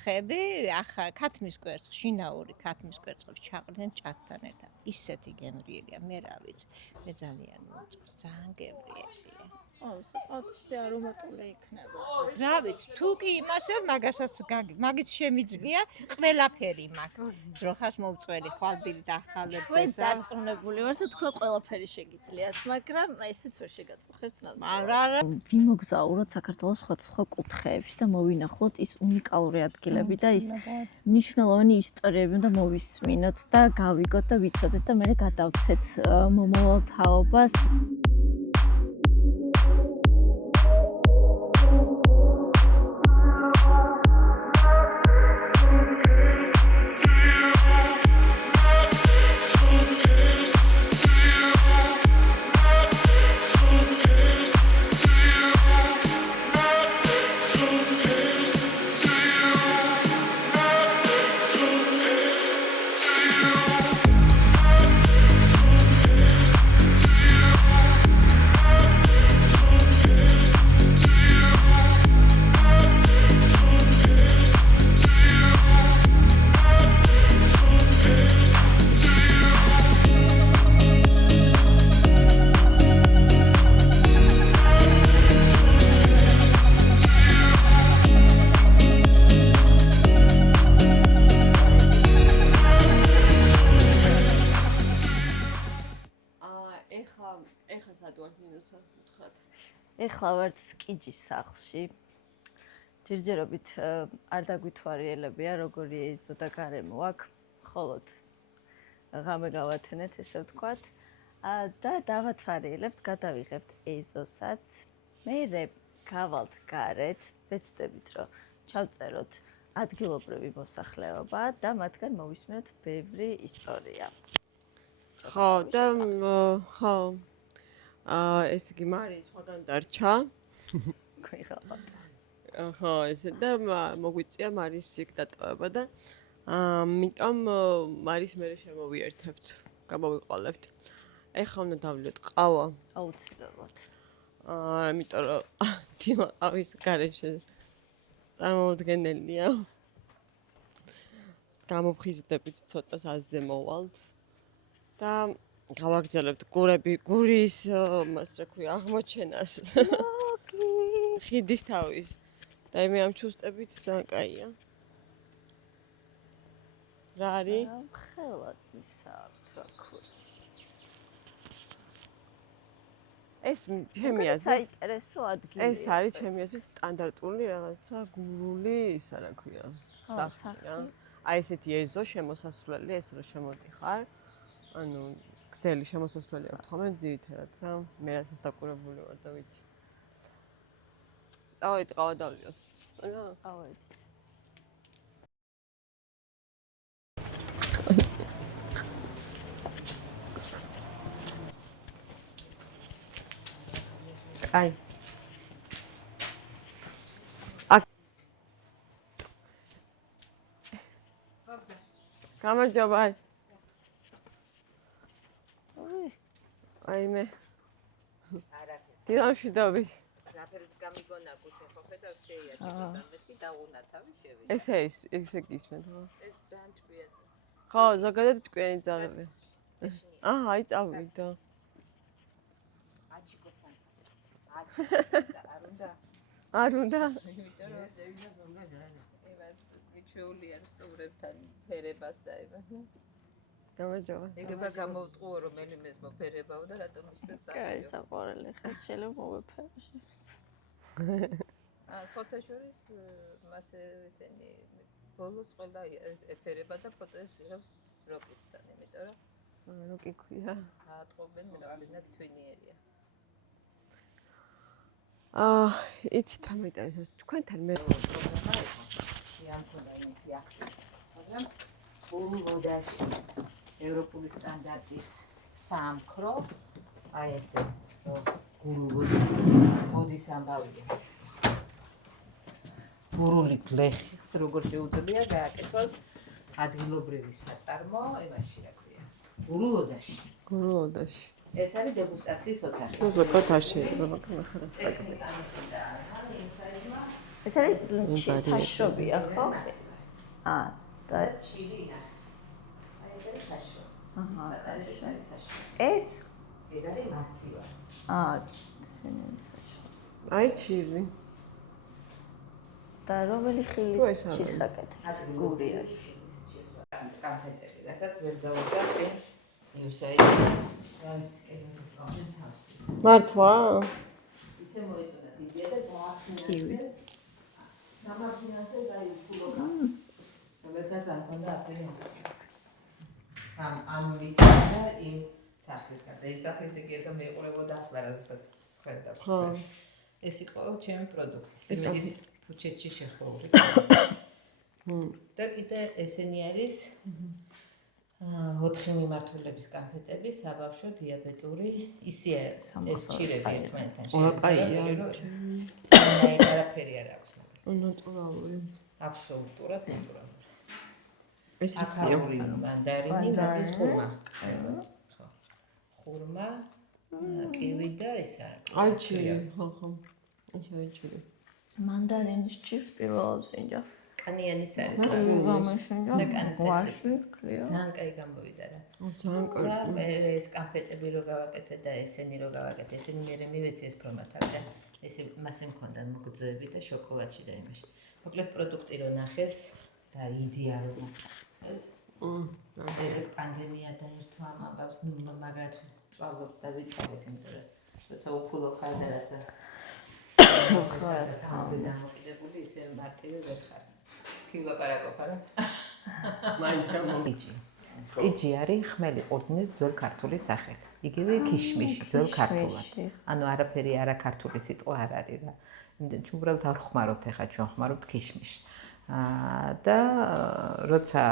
კუთხეები, ახლა ქათმის კვერცხ, შინაური ქათმის კვერცხებს ჩაყრდნენ ჭადთან ერთად. ისეთი გემრიელია, მე რა ვიცი. მე ძალიან მომწონს, ძალიან გემრიელია. საოცრად არომატული იქნება. რა ვიცი, თუ კი იმასე მაგასაც მაგით შემიძლია ყველაფერი მაქვს. ძროხას მოვწველი, ხვალდილი დახალებ. ჩვენ დარწმუნებული ვართ, რომ თქვენ ყველაფერი შეგიძლიათ, მაგრამ ესეც ვერ შეგაწუხებთ ნამდვილად. ვიმოგზაუროთ საქართველოს სხვა კუთხეებში და მოვინახოთ ის უნიკალური ადგილები და ის მნიშვნელოვანი ისტორიები და მოვისმინოთ და გავიგოთ და ვიცოდეთ და მე გადავცეთ მომავალ თაობას. ეხლა სად ვართ მინუცა უთხრათ. ეხლა ვართ სკიჯის სახლში. ჯერჯერობით არ დაგვითვალიერებია, როგორი ეზო და გარემო აქვს, მხოლოდ ღამე გავათენეთ, ესე ვთქვათ. და დავათვალიერებთ, გადავიღებთ ეზოსაც. მერე გავალთ გარეთ, ვეცდებით, რომ ჩავწეროთ ადგილობრივი მოსახლეობა და მათგან მოვისმინოთ ბევრი ისტორია. ხო, და ხო. ესე იგი მარი სხვაგან დარჩა. გვიღავთ. ხო, ესე და მოგვიწია მარის იქ დატოვება და ამიტომ მარის მერე შემოვიერთებთ, გამოვიყოლებთ. ეხლა უნდა დავლიოთ ყავა. აუცილებლად. იმიტომ რომ დილა ყავის გარეშე წარმოუდგენელია. გამოფხიზდებით ცოტას აზზე მოვალთ და გავაგრძელებთ გურის მას რა ქვია აღმოჩენას. ხიდის თავის და მე ამ ჩუსტებით საკაია. რა არის? ხელად მისაუბრეთ, რა ქვია. ეს ჩემი აზრით საინტერესო ადგილია. ეს არის ჩემი აზრით სტანდარტული რაღაცა გურული ისა რა ქვია. სახე. აი ესეთი ეზო შემოსასვლელი, ეს რო შემოდიხარ. ანუ გრძელი შემოსასვლელი აქვს ხოლმე ძირითადად რა. მე რასაც დაკვირვებული ვარ და ვიცი. დავით ყავა დავლიოთ. რა? ავედი. აი. გამარჯობა. აი მე. დილამშვიდობის. ნაფერად გამიგონა გუშინ ხო ხედავ შეიარჩუნე მეთი დაუნა თავი შევიდა. ესე გისმენთ ხო? ეს ძალიან ჭკვიანი. ხო, ზოგადად ჭკვიანი ძალები. აჰა, აი წავიდა. აჩიკოსთან წავიდა. არ უნდა. არ უნდა. იმიტომ რომ იმას გიჩვეულია სტუმრებთან ფერებას და იმას. გამარჯობა. ეგება გამოვტყუო რომ ელიმეს მოფერებაო და რატომ ისმებს აი, საყვარელი ხარ, შეიძლება მოვეფერო. სოთაშორის მასე ესენი ბოლოს ყველა ეფერება და ფოტოებს იღებს როკისთან, იმიტომ რომ როკი ქვია. აატყობენ რამდენად თვინიერია. იცით რა მეინტერესებს თქვენთან მე პრობლემა იყო. ამ ქონდა იმის იახტი. მაგრამ გურულოდაში ევროპული სტანდარტის სამქრო აი ესე გურულოდი მოდის ამბავია. გურული გლეხის როგორ შეუძლია გააკეთოს ადგილობრივი საწარმო, იმაში რა ქვია. გურულოდაში. გურულოდაში. ეს არის დეგუსტაციის ოთახი. ზოგადად არ შეიძლება მაგრამ ახლა ეს არის საშრობია, ხო? და ჩილი ინახე. აი ეს არის საშუალო. აჰა, ეს არის საშუალო. ეს? ეგ არის მაცივარი. ისინი საშუალო. აი ჩილი. და რომელი ხილის ჩიხაკეთ? გურია. კანფეტები, რასაც ვერ დავუდგა წინ ნიუსაიდი. რაიც კედელზე პრობლემ თავს. მართლა? ისე მოიწონა დიდია და კივი. დამაფინანსეს აი ფულოკა. რომელსაც არ ქონდა აფერი ამბობს. ამ ვიცოდა იმ სახლის გარდა. ეს სახლის ეგრე მეიყურებოდა ახლა რასაც ხედავს. ეს იყო ჩემი პროდუქტი. სიმედის ფუჩეთში შეხვეული. და კიდე ესენი არის 4 მიმართულების კანფეტები, საბავშვო, დიაბეტური, ისე ეს ჩირები ერთმანეთთან კაია. არაფერი არ აქვს მაგას. ნატურალური. აბსოლუტურად ნატურალური. ეს ისეა. აკაური მანდარინი, მაგ ხურმა. ხო. ხურმა, კივი და ეს არის. აი ჩილი, ხო. ეს არის ჩილი. მანდარინის ჩილს პირველად სინჯა. კანიანიც არის. გამოსინჯა. გვაში კლიო. ძალიან კაი გამოვიდა რა. ძალიან და კარგი. მე ეს კანფეტები რო გავაკეთე და ესენი რო გავაკეთე, ესენი მე მივეცი ეს ფორმატავდა. ესე მასე მქონდა მოგძვები და შოკოლადში და იმაში. მოკლედ პროდუქტი რო ნახეს და იდეა რო ეს ეგ პანდემია და ერთო ამ ამბავს, მაგრამ წვალობ და ვიწყავით, იმიტომ რომ როცა უფულო ხარ და რაცა ხარზე დამოკიდებული ისე მარტივი ვერ ხარ. კილაპარაკობ არა? მაინც გამომიჭი. სკიჯი არის ხმელი ყურძნის ძველ ქართული სახელი. იგივე ქიშმიში ძველ ქართულად. ანუ არაფერი არა ქართული სიტყვა არ არის რა. ჩვენ უბრალოდ არ ხმარობთ ეხა ჩვენ ხმარობთ ქიშმიშს. და როცა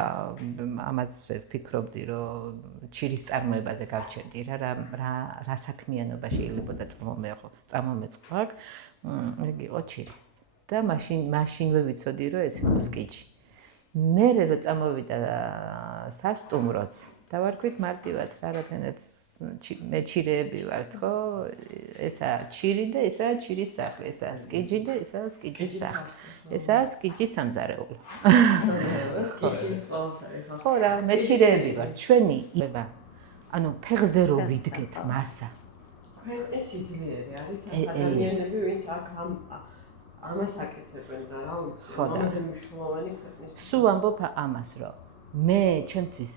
ამას ვფიქრობდი რომ ჩირის წარმოებაზე გავჩერდი რა საქმიანობა შეიძლება და წამომეწყო აქ ეგ იყო ჩირი. და მაშინვე ვიცოდი რომ ეს იყო სკიჯი. მერე რო წამოვიდა სასტუმროც დავარქვით მარტივად რა რადგანაც მე ჩირეები ვართ ხო ესა ჩირი და ესა ჩირის სახლი ესა სკიჯი და ესა სკიჯის სახლი ესა სკიჯის სამზარეულო სკიჯის ყველაფერი ხო რა მე ჩირეები ვართ ჩვენი ება ანუ ფეხზე რო ვიდგეთ მასა ქვეყნის სიძლიერე არის ადამიანები ვინც აქ ამას აკეთებენ და რა ვიცი ამაზე მნიშვნელოვანი ქვეყნის სულ ამბობ ამას რომ მე ჩემთვის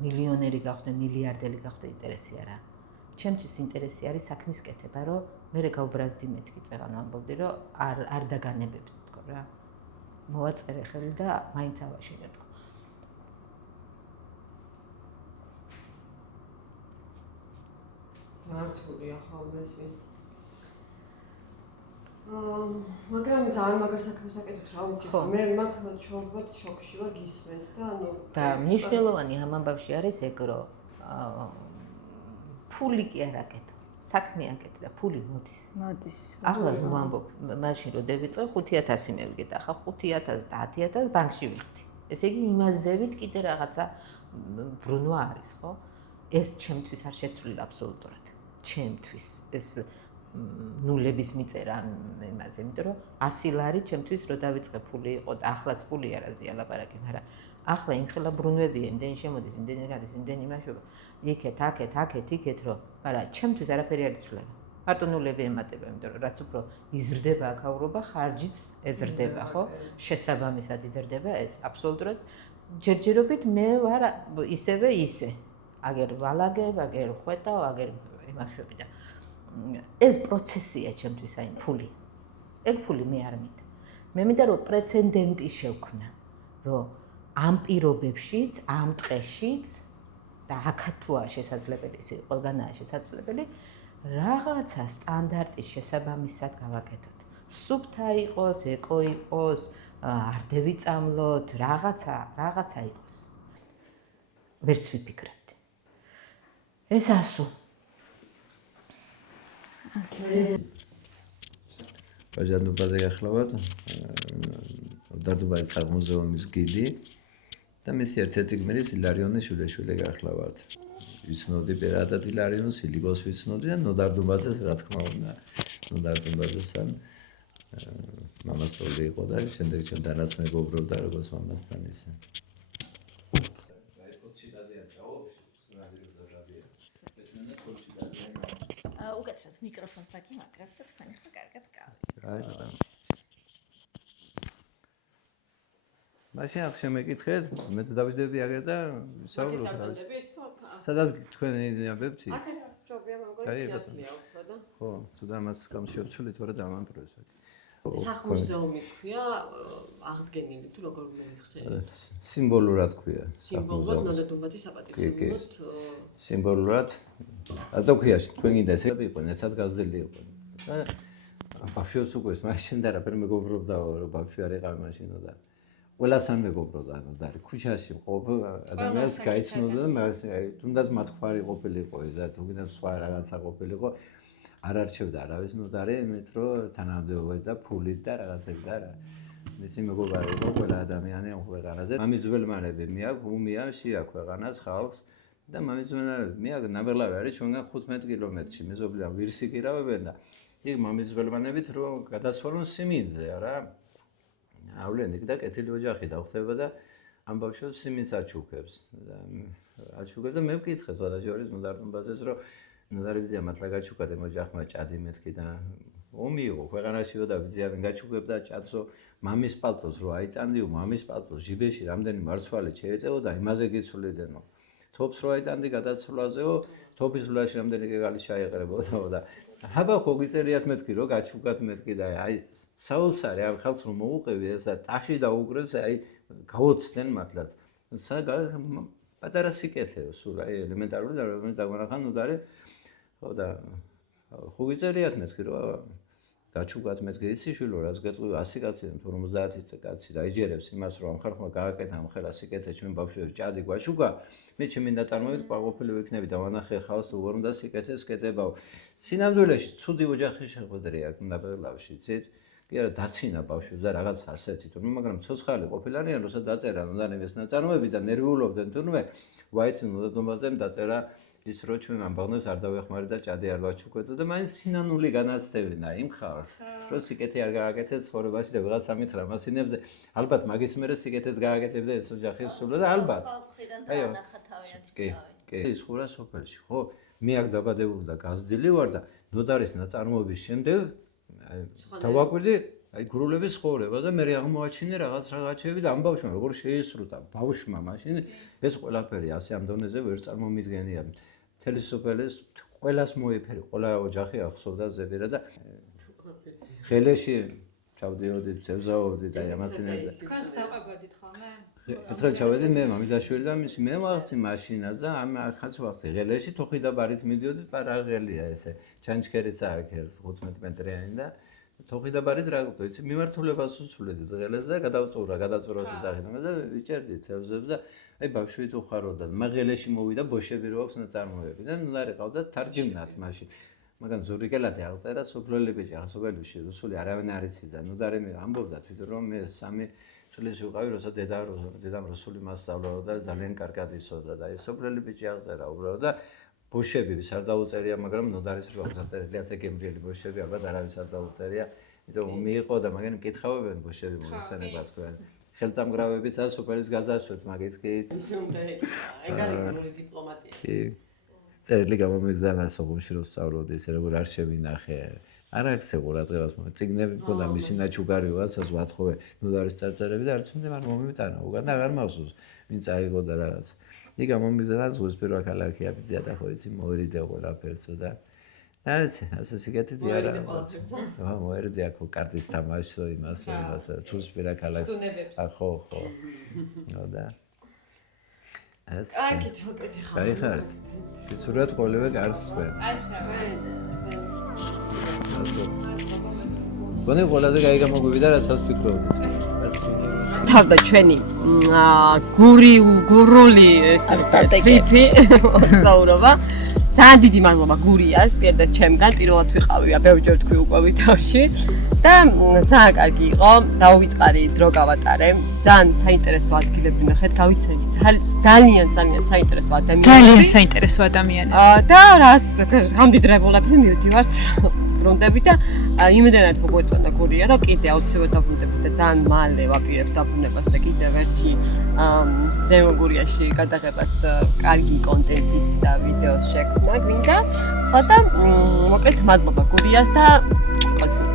მილიონერი გავხდე, მილიარდელი გავხდე ინტერესი არა. ჩემთვის ინტერესი არის საქმის კეთება, რომ მე გავბრაზდი მეთქი წეღან ამბობდი, რომ არ დაგანებებთ თქო რა. მოვაწერე ხელი და მაინც ავაშენე თქო. მართულია ხოლმე ეს მაგრამ ძალიან მაგარ საქმეს აკეთებთ რა ვიცი მე მაგ ჩორბად შოქში ვარ გისმენთ და ანუ და მნიშვნელოვანი ამ ამბავში არის ეგ რომ ფული კი არ აკეთო საქმე აკეთე და ფული მოდის ახლა რომ ამბობ მაშინ რომ დავიწყე 5000 მევიგე და ახლა 5000 და 10000 ბანკში ვიხდი ესე იგი იმაზევით კიდე რაღაცა ბრუნვა არის ხო ეს ჩემთვის არ შეცვლილა აბსოლუტურად ჩემთვის ეს ნულების მიწერა იმაზე, იმიტომ რომ 100 ლარი ჩემთვის რო დავიწყე ფული იყო და ახლაც ფული არა ზიალაპარაკი, მაგრამ ახლა იმხელა ბრუნვებია, იმდენი შემოდის, იმდენი გადის, იმდენი იმაშობა. იქეთ, იქეთ, რომ, მაგრამ ჩემთვის არაფერი არ იცვლება. მარტო ნულები ემატება, იმიტომ რომ რაც უფრო იზრდება აქაურობა, ხარჯიც ეზრდება, ხო? შესაბამისად იზრდება ეს. აბსოლუტურად ჯერჯერობით მე ვარ ისევე ისე. აგერ ვალაგებ, აგერ ხვეტავ, აგერ იმაშობი და ეს პროცესია ჩემთვის აი ფული. ეგ ფული მე არ მინდა. მე მინდა რომ პრეცედენტი შევქმნა, რომ ამ პირობებშიც, ამ ტყეშიც და აქათუა შესაძლებელი, ყველგანაა შესაძლებელი, რაღაცა სტანდარტის შესაბამისად გავაკეთოთ. სუფთა იყოს, ეკო იყოს, არ დავიწამლოთ, რაღაცა იყოს. ვერც ვიფიქრებდი. ეს ასო ბაჟანობაზე გახლავთ დარდუბაძის საგმუზეუმის გიდი და მისი ერთ-ერთი გმირი ილარიონი შვილეშვილი გახლავთ ვიცნობდი პირადად ილარიონს ილიგოს ვიცნობდი და ნოდარდუბაძეს რა თქმა უნდა ნოდარდუბაძესთან მამას ტოლი იყო და შემდეგ ჩემთანაც მეგობრობდა როგორც მამასთან ისე. უკაცრავად მიკროფონს დაგიმაგრებს და თქვენ ახლა კარგად გავიგეთ. აი რა. მაშინ ახ შემეკითხეთ, მეც დავიძები აგერ და ვისაუბროთ. დაგდებით თუ აქ? სადაც თქვენ იაბებთ? აქაც ჯობია მეგობრებო, შეათლია უფრო და. ხო, თუ და მას გამშევცვლი თორე დამანტროს აქ. სახმუსეუმი ქვია, აღდგენილი თუ როგორ მოიხსენიებთ? სიმბოლურად ქვია. სიმბოლურად ნონა დუმბათის საპატივცემულოდ სიმბოლურად ასე ქვია, თქვენ გინდა ესე იყო, ნაცად გაზრდილი იყო. და ბავშვებს უკვე მაშინ და რაფერ მეგობრობდა, რომ ბავშვი არ იყავ მაშინო და ყველასთან მეგობრობდა, ანუ და ქუჩაში ყოფილ ადამიანს გაიცნობდა და მას თუნდაც მათხვარი ყოფილიყო, ისა თუნდაც სხვა რაღაცა ყოფილიყო. არ არჩევდა არავის ნოდარი, იმით რომ თანამდებობაც და ფულით და რაღაცები და რა. მისი მეგობარი იყო ყველა ადამიანი ამ ქვეყანაზე. მამის ძველმანები მიაქვს, უმია შეაქვს ქვეყანას, ხალხს და მამის ძველმანები მიაქვს, ნაბეღლავი არის ჩვენგან 15 კილომეტრში, მეზობლიდან ვირსი კირავებენ და იქ მამის ძველმანებით რომ გადასვლონ სიმინძე, რა. ავლენ იქ და კეთილი ოჯახი დახვდება და ამ ბავშვებს სიმინძს აჩუქებს. აჩუქებს და მე ვკითხე ზოგადად ნუდარდუნბაძეს რომ ნუდარი ვიზია მართლა გაჩუქა და ოჯახმა ჭადი მეთქი და ომი იყო ქვეყანაშიო და ვიზიარენ გაჩუქებდა ჭადსო მამის პალტოს რო აიტანდიო მამის პალტოს ჟიბეში რამდენი მარცვალი შეეწეო და იმაზე გიცვლიდენო თოფს რო აიტანდი გადაცვლაზეო თოფის ვლაში რამდენი კეგალი შეაიყრებოდა და აბა ხო გიწერიათ მეთქი რო გაჩუქათ მეთქი და აი საოცარი ამ ხალხს რომ მოუყევი ეს და ტაში დაუგრევს აი გავოცდნენ მართლაც პატარა სიკეთეო სულ აი ელემენტარული და რომელიც დაგვანახან ნუდარი ხო და ხო გიწერიათ მეთქი რომ გაჩუქათ მეთქი იცი შვილო რაც გეტყვი 100 კაციდან თუ 50 კაცი დაიჯერებს იმას რომ ამ ხალხმა გააკეთა ამ ხელა სიკეთე ჩვენ ბავშვებს ჭადი გვაშუქა მე ჩემი ნაწარმოებით ყვაყოფილი ვიქნები და ვანახე ხალხს თუ როგორ უნდა სიკეთეს კეთებაო სინამდვილეში ცუდი ოჯახი შეხვედრე აქ ნაბეღლავში იცით კი არა დაცინა ბავშვებს და რაღაც ასეთი თუნდაც მაგრამ ცოცხალი ყოფილანიან როცა დაწერა ნოდანების ნაწარმოები და ნერვიულობდნენ თუნდაც ვაიცი ნოდადომაზემ დაწერა ის რო ჩვენ ამბავნებს არ დავეხმარი და ჭადი არ ვაჩუქეთ და მაინც სინანული განაცდევინა იმ ხალხს რომ სიკეთე არ გააკეთეთ ცხოვრებაში და ვიღაცა მითხრა მასინებზე ალბათ მაგის მერე სიკეთეს გააკეთებდა ეს ოჯახის სულ და ალბათ აიო კი ის ხურა სოფელში ხო მე აქ დაბადებული და გაზრდილი ვარ და ნოდარის ნაწარმოების შემდეგ დავაკვირდი აი გრულების ცხოვრება და მე აღმოაჩინე რაღაცები და ამ ბავშვმა როგორ შეისრულა ბავშვმა მაშინ ეს ყველაფერი ასე ამ დონეზე ვერ წარმომიდგენია მთელი სოფელის ყველას მოიფერი ყველა ოჯახი ახსოვდა ზებირა და ხელეში ჩავდიოდით ზევზაობდით აი ამაცინებზე თქვენ ხდაყვებოდით ხოლმე ერთხელ ჩავედი მე მამიდაშვილი და მისი მე ვახცი მაშინას და ამ ახაც ვახცი ღელეში თოხი და ბარით მიდიოდით პარაღელია ესე ჩანჩქერიც აქვს 15 მეტრიანი და თოხი და ბარით რა გქონდა იცი მიმართულებას უსულედით ღელეს და გადაწურას უძახით და ვიჭერდით ზევზებს და აი ბავშვი უხაროდა მაგელეში მოვიდა ბოშები რო აქვს ნაწარმოები და ნუ არ ეყავდა თარჯიმნად მაშინ მაგრამ ზურიკელადი აღწერა სოფლელებში ახსოველში რუსული არავინ არ იცის და ნუ დარი ამბობდა თვითონ რომ მე 3 წლის ვიყავი როცა დედამ რუსული მასწავლობდა და ძალიან კარგად იცოდა და ეს სოფლელებში აღწერა უბრალოდ და ბოშები არ დაუწერია მაგრამ ნოდარის რო აღწერილია ასე გემრიელი ბოშები ალბათ არავის არ დაუწერია იმიტომ მიიყო და მაგენ მკითხავენ ბოშები მოიხსენება თქვენ ხელწამგრავებიც არ სუპერის გაზარშვეთ მაგიც კი ისე უნდა ეგ არის განული დიპლომატია კი წერილი გამომიგზავნა სოფელში რო სწავლობდი ესე როგორ არ შევინახე არ აქცე ყურადღებას მოგწიგნები მქონდა მისი ნაჩუგარი ვაცას ვათხოვე ნოდარის წარწერები და არც მე არ მომიტანა უკან და აღარ მახსოვს ვინ წაიღო და რაღაც იქ გამომიგზავნა ზღვის პირველ ქალაქი აბიძია და ხო იცი მოერიდე ყველაფერსო და არის ასე სიგეთით არა ხო მოერიდე აქ კარტის თამაშო იმას ზღვის პირველ ქალაქი ხო და ეს კაკით მოკეთე ხარ აი ხარ ცუდად ყოლევე გარსვენ გონე ყველაზე კაი გამოგვივიდა რასაც ფიქრობდი თავდა ჩვენი გურული ეს ტრიპი საუბრობა ძალიან დიდი მადლობა გურიას პირდად ჩემგან პირველად ვიყავია ბევრჯერ თქვი უკვე ვითავში და ძალიან კარგი იყო დაუვიწყარი დრო გავატარე ძალიან საინტერესო ადგილები ნახეთ გავიცედი ძალიან საინტერესო ადამიანები ძალიან საინტერესო ადამიანები და რა გამდიდრებულად მივდივართ დაბრუნდებით და იმედენად მოგვეწონა გურია, რომ კიდე აუცილებლად დაბრუნდებით და ძალიან მალე ვაპირებთ დაბრუნებას და კიდევ ერთი ზემო გურიაში გადაღებას კარგი კონტენტის და ვიდეოს შექმნა გვინდა. ხო და მოკლედ მადლობა გურიას და ყოცით.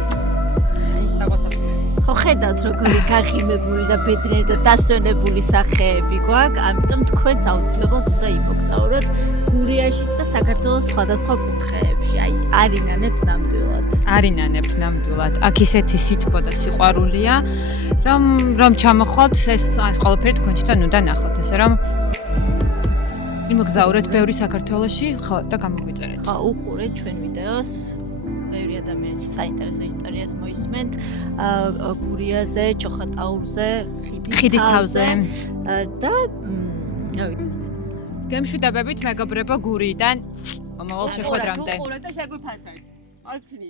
ხო ხედავთ როგორი გახიმებული და ბედნიერი და დასვენებული სახეები გვაქვს, ამიტომ თქვენც აუცილებლად უნდა იმოგზაუროთ გურიაშიც და საქართველოს სხვადასხვა კუთხეებში. აი, არინანებთ ნამდვილად. არინანებთ ნამდვილად. აქ ისეთი სითბო და სიყვარულია, რომ ჩამოხვალთ ეს ყველაფერი თქვენ თვითონ უნდა ნახოთ, ესე რომ იმოგზაურეთ ბევრი საქართველოში, ხო და გამოგვიწერეთ. ხო, უყურეთ ჩვენ ვიდეოს. ბევრი ადამიანის საინტერესო ისტორიას მოისმენთ გურიაზე, ჩოხატაურზე, ხიდის თავზე და გემშვიდობებით მეგობრებო გურიიდან მომავალ შეხვედრამდე. უყურეთ და შეგვიფასეთ. ოცნით.